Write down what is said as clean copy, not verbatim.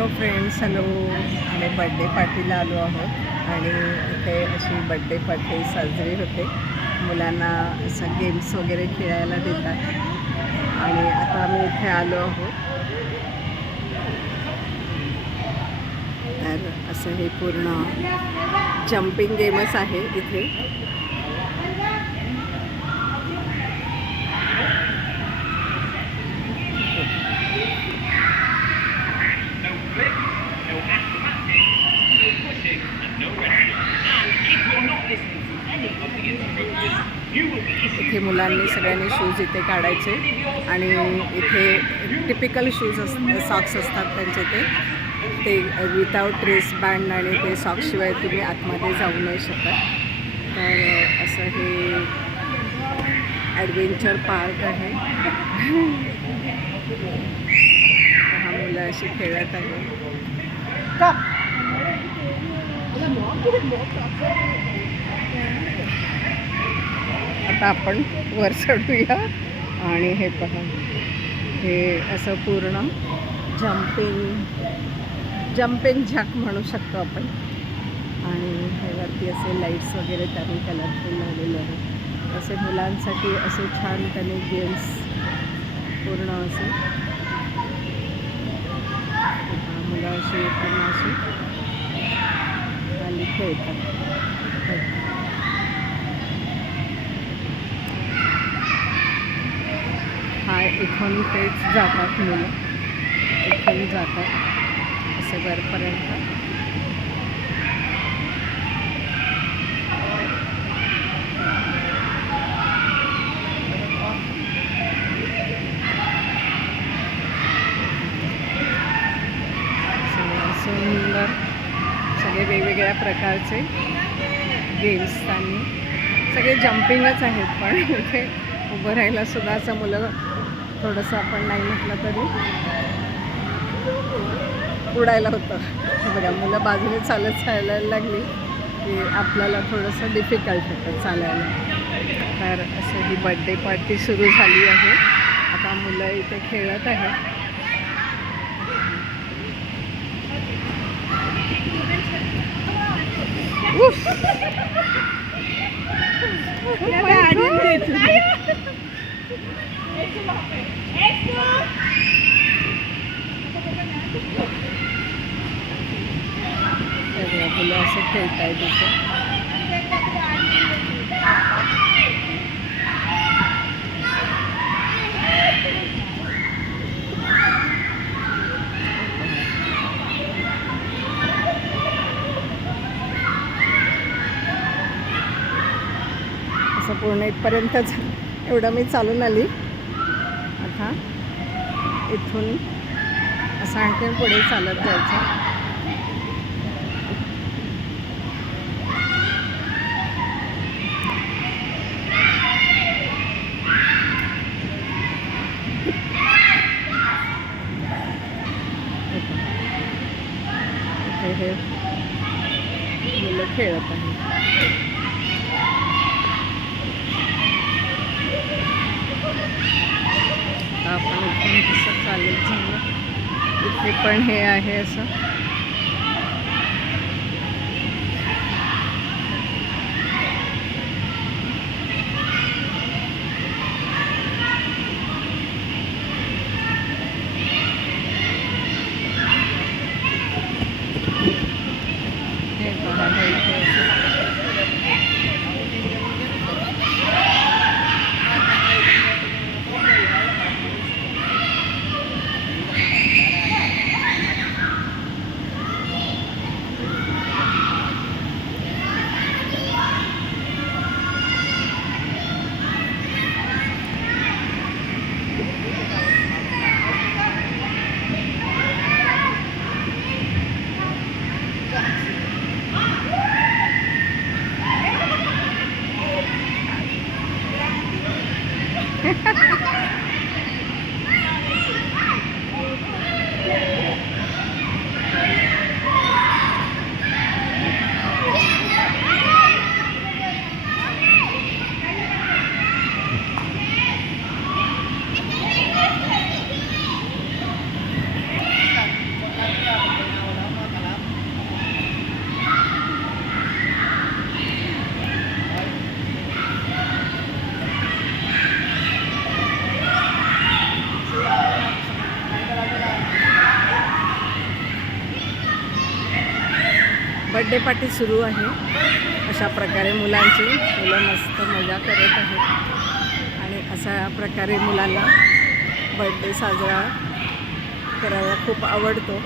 Hello friends, hello. आम्ही birthday पार्टीला आलो आहोत आणि इथे अशी बड्डे पार्टी साजरी होते. मुलांना असं गेम्स वगैरे खेळायला देतात आणि आता आम्ही इथे आलो आहोत. तर असं हे पूर्ण जम्पिंग गेमच आहे इथे. इथे मुलांनी सगळ्यांनी शूज इथे काढायचे आणि इथे टिपिकल शूज सॉक्स असतात त्यांचे ते विदाउट रेस बँड आणि ते सॉक्सशिवाय तुम्ही आतमध्ये जाऊ नाही शकत. तर असं हे ॲडव्हेंचर पार्क आहे. हा मुलं अशी खेळत आहे. आता आपण वर चढूया आणि हे पहा, हे असं पूर्ण जम्पिंग झॅक म्हणू शकतो आपण. आणि हे वरती असे लाईट्स वगैरे त्यांनी कलरफुल लावलेले आहेत. असे मुलांसाठी असे छान त्यांनी गेम्स पूर्ण असे मुलं अशी पूर्ण अशी खाली खेळतात. हा इथून तेच जातात मुलं, इथून जातात असं वरपर्यंत. सुंदर सगळे वेगवेगळ्या प्रकारचे गेम्स त्यांनी सगळे जम्पिंगच आहेत. पण इथे उभं राहायला सुद्धा असं मुलं थोडंसं आपण नाही म्हटलं तरी उडायला होतं. बघा, मुलं बाजूने चालत चालायला लागली की आपल्याला थोडंसं डिफिकल्ट होतं चालायला. तर असं ही बड्डे पार्टी सुरू झाली आहे. आता मुलं इथे खेळत आहेत. मुलं असं खेळताय तिथे. असं पूर्ण इथपर्यंतच एवढं मी चालून आली. आता इथून असं आणखी पुढे चालत जायचं. हे मुलं खेळत आहेत. आपण इथून कसं चालत झालं. इथे पण हे आहे असं. हे पहा, हे इथे बड्डे पार्टी सुरू आहे अशा प्रकारे मुलांची. मुलं मस्त मजा करत आहेत आणि अशा प्रकारे मुलांना बड्डे साजरा करायला खूप आवडतो.